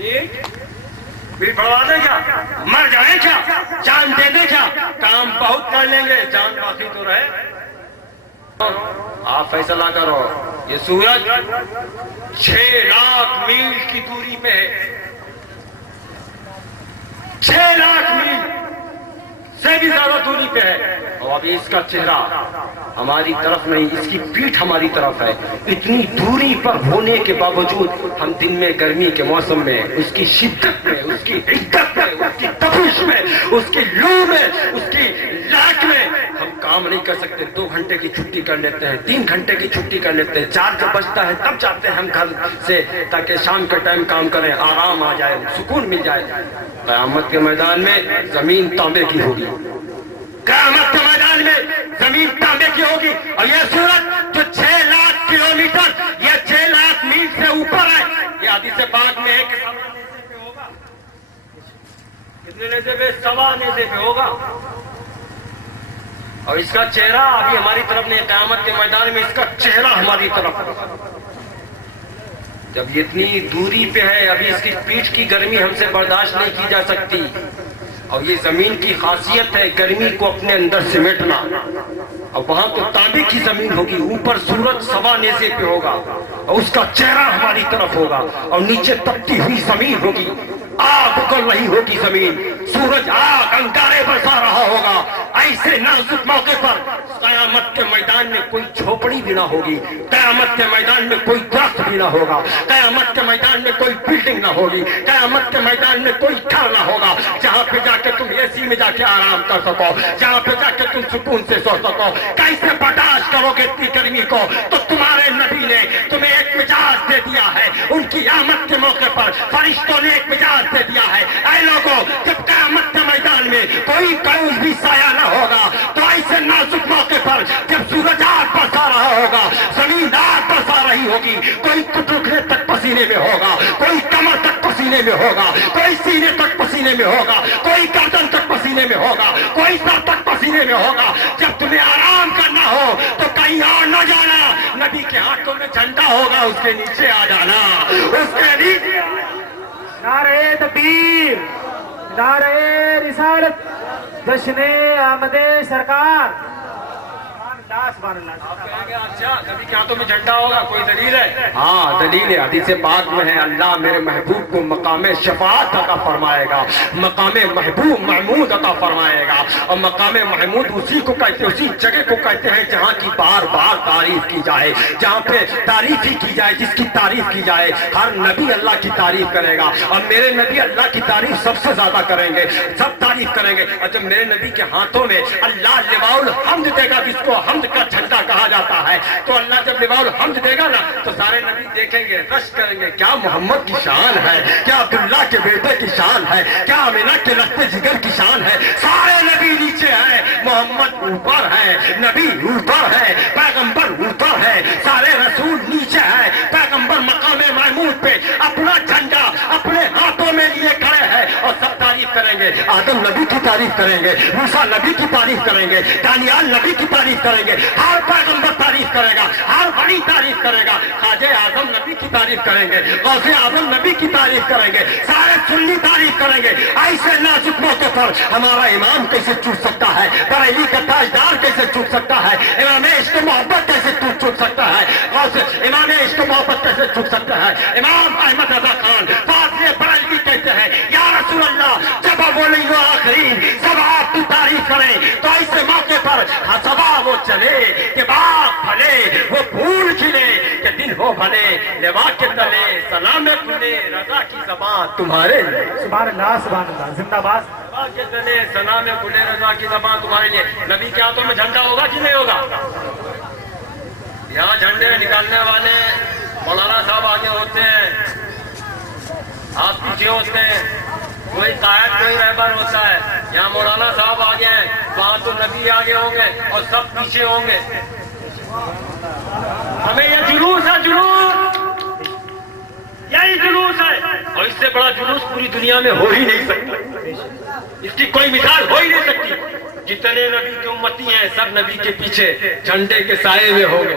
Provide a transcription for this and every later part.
پیٹ پڑوا دیں کیا؟ مر جائیں کیا؟ جان دے دیں کیا؟ کام بہت کر لیں گے، جان باقی تو رہے۔ آپ فیصلہ کرو۔ یہ سورج 6 لاکھ میل کی دوری پہ ہے، 6 لاکھ میل سے بھی زیادہ دوری پہ ہے، اور ابھی اس کا چہرہ ہماری طرف نہیں، اس کی پیٹھ ہماری طرف ہے۔ اتنی دوری پر ہونے کے باوجود ہم دن میں گرمی کے موسم میں اس کی شدت میں، اس کی عدت میں، اس کی تپش میں، اس کی لو میں، اس کی لاک میں ہم کام نہیں کر سکتے۔ 2 گھنٹے کی چھٹی کر لیتے ہیں، 3 گھنٹے کی چھٹی کر لیتے ہیں، 4 جب بجتا ہے تب جاتے ہیں ہم گھر سے، تاکہ شام کا ٹائم کام کریں، آرام آ جائے، سکون مل جائے۔ قیامت کے میدان میں زمین تانبے کی ہوگی، قیامت کے میدان میں زمین تانبے کی ہوگی، اور یہ سورج جو 6 لاکھ کلومیٹر، یہ 6 لاکھ میل سے اوپر ہے، یہ حدیث پاک میں ہے کہ سوا نیزے پہ ہوگا۔ کتنے نیزے پہ؟ سوا نیزے پہ ہوگا، اور اس کا چہرہ ابھی ہماری طرف نہیں، قیامت کے میدان میں اس کا چہرہ ہماری طرف ہوگا۔ جب یہ اتنی دوری پہ ہے، ابھی اس کی پیٹھ کی گرمی ہم سے برداشت نہیں کی جا سکتی، اور یہ زمین کی خاصیت ہے گرمی کو اپنے اندر سمیٹنا، اور وہاں تو تانبے کی زمین ہوگی، اوپر سورج سوا نیزے پہ ہوگا، اور اس کا چہرہ ہماری طرف ہوگا، اور نیچے تپتی ہوئی زمین ہوگی، آگ اگل رہی ہوگی زمین، سورج آگ انگارے برسا رہا ہوگا۔ ایسے نازک موقع پر قیامت کے میدان میں کوئی جھوپڑی بھی نہ ہوگی، قیامت کے میدان میں کوئی درخت بھی نہ ہوگا، قیامت کے میدان میں کوئی بلڈنگ نہ ہوگی، قیامت کے میدان میں کوئی گھر نہ ہوگا جہاں پہ جا کے تم اے سی میں جا کے آرام کر سکو، جہاں پہ جا کے تم سکون سے سو سکو۔ کیسے برداشت کرو گے اتنی گرمی کو؟ تو تمہارے نبی نے تمہیں ایک مزاج دے دیا ہے، ان کی آمد کے موقع پر فرشتوں نے ایک مزاج دے دیا ہے۔ اے لوگوں، جب قیامت کے میدان میں کوئی کعوز بھی سایہ نہ ہوگا، تو ایسے نازک موقع پر جب سورج آگ برسا رہا ہوگا، زمین آگ برسا رہی ہوگی، کوئی ٹکڑے تک پسینے میں ہوگا، کوئی کمر تک پسینے میں ہوگا، کوئی سینے تک پسینے میں ہوگا، کوئی گردن تک پسینے میں ہوگا، کوئی سر تک پسینے میں ہوگا۔ جب تمہیں آرام کرنا ہو تو کہیں اور نہ جانا، نبی کے ہاتھوں میں جھنڈا ہوگا، اس کے نیچے آ جانا، اس کے نیچے آ جانا۔ نعرہ تکبیر، نعرہ رسالت، جشن آمد سرکار۔ سبحان اللہ۔ آپ کہیں گے اچھا نبی کے ہاتھوں میں جھنڈا ہوگا، کوئی دلیل ہے؟ ہاں دلیل ہے، حدیث پاک میں ہے، اللہ میرے محبوب کو مقام شفاعت عطا فرمائے گا، مقام محبوب محمود عطا فرمائے گا، اور مقام محمود اسی کو کہتے ہیں، اسی جگہ کو کہتے ہیں جہاں کی بار بار تعریف کی جائے، جہاں پہ تعریف ہی کی جائے، جس کی تعریف کی جائے۔ ہر نبی اللہ کی تعریف کرے گا، اور میرے نبی اللہ کی تعریف سب سے زیادہ کریں گے، سب تعریف کریں گے۔ اور جب میرے نبی کے ہاتھوں میں اللہ لواء الحمد دے گا، جس کو حمد کا جھنڈا کہا جاتا ہے، تو اللہ جب لواء الحمد دے گا نا، تو سارے نبی دیکھیں گے، رش کریں گے، کیا محمد کی شان ہے، کیا عبداللہ کے بیٹے کی شان ہے، کیا آمینہ کے لگتے جگر کی شان ہے۔ سارے نبی نیچے ہیں، محمد اوپر ہے، نبی اوپر ہے، پیغمبر اوپر ہے، سارے رسول نیچے ہیں، پیغمبر مقام محمود پہ اپنا جھنڈا اپنے ہاتھوں میں لیے کھڑے ہیں، اور سب تعریف کریں گے۔ آدم نبی کی تعریف کریں گے، موسیٰ نبی کی تعریف کریں گے، دانیال نبی کی تعریف کریں گے، ہر پیغمبر تعریف کرے گا، ہر بڑی تعریف کرے گا، خواجہ اعظم نبی کی تعریف کریں گے، غوث اعظم نبی کی تعریف کریں گے، سارے سنی تعریف کریں گے۔ ایسے نازک موقع پر ہمارا امام کیسے چوٹ سکتا ہے، بریلی کا تاجدار کیسے چوٹ سکتا ہے، امام عشق محبت کیسے چوٹ سکتا ہے، امام عشق محبت کیسے چوٹ سکتا ہے۔ امام احمد رضا خان فاضل بریلوی کہتے ہیں، یا رسول اللہ، جب اولی و آخرین سب آپ کی تعریف کریں تو ایسے موقع پر صبا وہ چلے کہ باغ پھلے، وہ پھول کھلے کہ دن ہو بھلے، لوا کے تلے سلام کھلے، رضا کی زبان تمہارے لیے۔ سبحان اللہ، سبحان اللہ، زندہ باد۔ لوا کے تلے سلام کھلے، رضا کی زبان تمہارے لیے۔ نبی کے ہاتھوں میں جھنڈا ہوگا کہ نہیں ہوگا؟ یہاں جھنڈے نکالنے والے مولانا صاحب آگے ہوتے ہیں، آپ پیچھے ہوتے ہیں، کوئی قائد کوئی رہبر ہوتا ہے، یہاں مولانا صاحب آگے ہیں، وہاں تو نبی آگے ہوں گے اور سب پیچھے ہوں گے۔ ہمیں یہ جلوس ہے، جلوس یہی جلوس ہے، اور اس سے بڑا جلوس پوری دنیا میں ہو ہی نہیں سکتا، اس کی کوئی مثال ہو ہی نہیں سکتی۔ جتنے نبی کی امتی ہیں سب نبی کے پیچھے جھنڈے کے سائے میں ہوں گے۔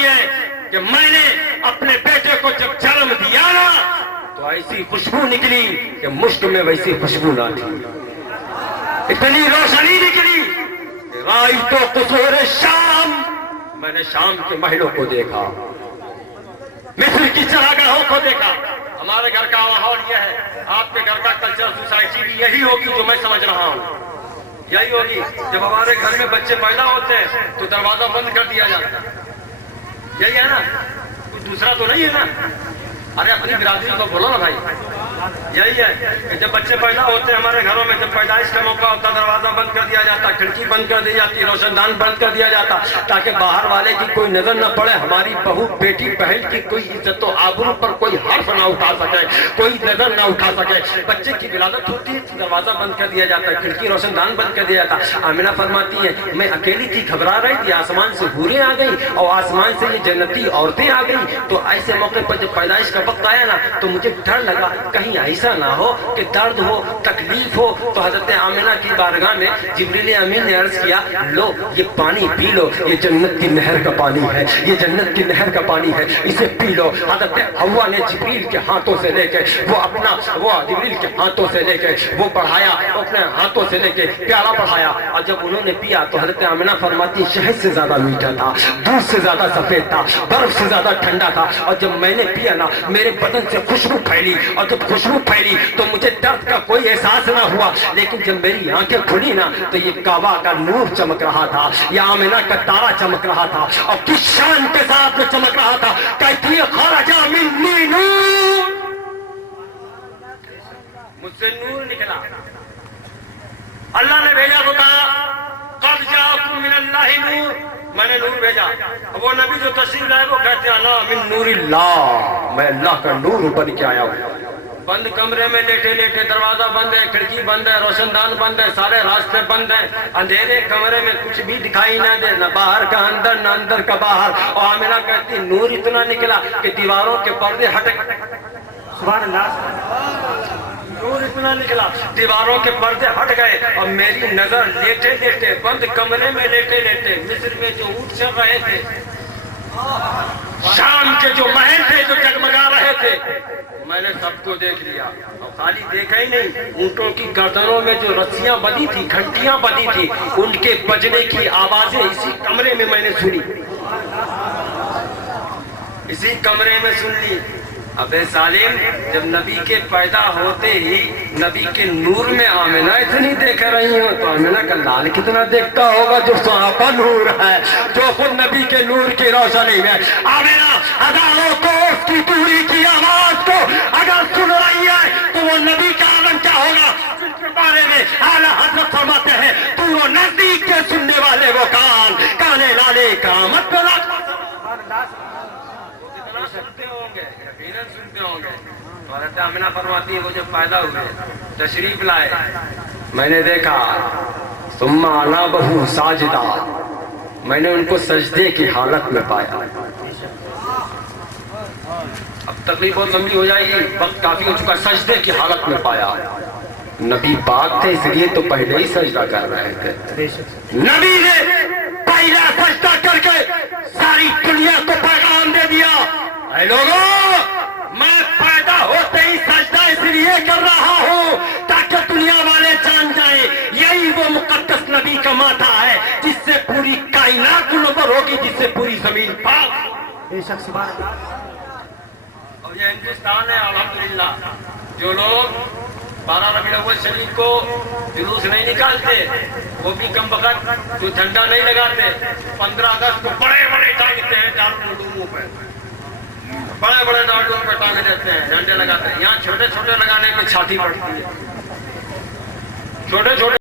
فرماتی ہے کہ میں نے اپنے بیٹے کو جب جنم دیا نا تو ایسی خوشبو نکلی کہ مشک میں ویسی خوشبو نہ تھی، اتنی روشنی نکلی۔ رأیت قصور شام، میں نے شام کے محلوں کو دیکھا، مصر کی چراگاہوں کو دیکھا۔ ہمارے گھر کا ماحول یہ ہے، آپ کے گھر کا کلچر سوسائٹی بھی یہی ہوگی جو میں سمجھ رہا ہوں، یہی ہوگی۔ جب ہمارے گھر میں بچے پیدا ہوتے ہیں تو دروازہ بند کر دیا جاتا ہے، یہی ہے نا، کوئی دوسرا تو نہیں ہے نا؟ ارے اپنی برادری کو بولو نا بھائی، یہی ہے کہ جب بچے پیدا ہوتے ہیں ہمارے گھروں میں، جب پیدائش کا موقع ہوتا دروازہ بند کر دیا جاتا، کھڑکی بند کر دی جاتی، روشن دان بند کر دیا جاتا تاکہ باہر والے کی کوئی نظر نہ پڑے، ہماری بہو بیٹی بہن کی کوئی عزت و آبرو پر کوئی حرف نہ اٹھا سکے، کوئی نظر نہ اٹھا سکے۔ بچے کی ولادت ہوتی ہے دروازہ بند کر دیا جاتا ہے، کھڑکی روشن دان بند کر دیا جاتا۔ آمنہ فرماتی ہے میں اکیلی تھی، گھبرا رہی تھی، آسمان سے حوریں آ گئی اور آسمان سے یہ جنتی عورتیں آ گئی، تو ایسے موقع پر جب پیدائش کا وقت آیا نا تو مجھے ڈر لگا کہیں ایسا نہ ہو کہ درد ہو، تکلیف ہو۔ تو حضرت آمنہ کی بارگاہ میں جبریل امین نے عرض کیا لو یہ پانی پی لو، یہ جنت کی نہر کا پانی ہے، یہ جنت کی نہر کا پانی ہے، اسے پی لو۔ حضرت حوا نے جبریل کے ہاتھوں سے لے کے وہ جبریل کے ہاتھوں سے لے کے وہ بڑھایا، اپنے ہاتھوں سے لے کے پیالہ بڑھایا، اور جب انہوں نے پیا تو حضرت آمنہ فرماتی شہد سے زیادہ میٹھا تھا، دودھ سے زیادہ سفید تھا، برف سے زیادہ ٹھنڈا تھا، اور جب میں نے پیا نا میرے بدن سے خوشبو پھیلی، اور جب خوشبو پھیلی تو مجھے درد کا کوئی احساس نہ ہوا، لیکن جب میری آنکھیں کھلی نا تو یہ کعبہ کا نور چمک رہا تھا، یہ آمنہ کا تارا چمک رہا تھا، اور کس شان کے ساتھ میں چمک رہا تھا، کہتی ہے خرج منی نور، مجھ سے نور نکلا، اللہ نے بھیجا تو کہا قد جاءکم من اللہ نور، میں نے نور بھیجا۔ وہ نبی جو تشریف لائے وہ کہتے ہیں انا من نور اللہ، میں اللہ کا نور بن کے آیا ہوں۔ بند کمرے میں لیٹے لیٹے، دروازہ بند ہے، کھڑکی بند ہے، روشن دان بند ہے، سارے راستے بند ہیں، اندھیرے کمرے میں کچھ بھی دکھائی نہ دے، نہ باہر کا اندر نہ اندر کا باہر۔ اور آمنہ کہتی نور اتنا نکلا کہ دیواروں کے پردے ہٹ گئے، سبحان اللہ، نور اتنا نکلا دیواروں کے پردے ہٹ گئے، اور میری نظر لیٹے لیٹے بند کمرے میں لیٹے لیٹے مصر میں جو اونٹ چل رہے تھے، شام کے جو محل تھے جو جگمگا رہے تھے، میں نے سب کو دیکھ لیا، اور خالی دیکھا ہی نہیں، اونٹوں کی گردنوں میں جو رسیاں بندھی تھی، گھنٹیاں بندھی تھی، ان کے بجنے کی آوازیں اسی کمرے میں نے سنی، اسی کمرے میں سن لی۔ اب سالم جب نبی کے پیدا ہوتے ہی نبی کے نور میں آمنہ اتنی دیکھ رہی ہوں تو آمنہ کا لال کتنا دیکھتا ہوگا جو صحابہ نور ہے، جو خود نبی کے نور کی روشنی میں۔ آمنہ ہزاروں کو اس کی دوری کی آواز کو اگر سن رہی ہے تو وہ نبی کا عالم کیا ہوگا، جن کے بارے میں اعلیٰ حضرت فرماتے ہیں تو وہ نزدیک کے سننے والے وہ کانے لالے کا مت بلا سنتے ہوں گے، یقیناً سنتے ہوں گے۔ حضرت آمنہ فرماتی ہے وہ جب پیدا ہوئے تشریف لائے، میں نے دیکھا ثم انا بہو ساجدہ، میں نے ان کو سجدے کی حالت میں پایا۔ اب تقریب بہت لمبی ہو جائے گی، وقت کافی ہو چکا، سجدے کی حالت میں پایا۔ نبی پاک تھے اس لیے تو پہلے ہی سجدہ کر رہے تھے، نبی نے پہلا سجدہ کر کے ساری دنیا کو پیغام دے دیا، اے لوگوں میں پیدا ہوتے ہی سجدہ اس لیے کر رہا ہوں تاکہ دنیا والے جان جائیں یہی وہ مقدس نبی کا ماتھا ہے جس سے پوری کائنات منور ہوگی، جس سے پوری زمین پاک۔ بے شک سبحان اللہ۔ اور یہ ہندوستان ہے الحمدللہ، جو لوگ 12 ربیع الاول شریف کو جلوس نہیں نکالتے، وہ بھی کم وقت جو جھنڈا نہیں لگاتے، 15 اگست کو بڑے بڑے ٹانگتے ہیں ڈالوں پہ، بڑے بڑے ڈالوں پہ ٹانگ دیتے ہیں، جھنڈے لگاتے ہیں، یہاں چھوٹے چھوٹے لگانے میں چھاتی پڑتی ہے، چھوٹے چھوٹے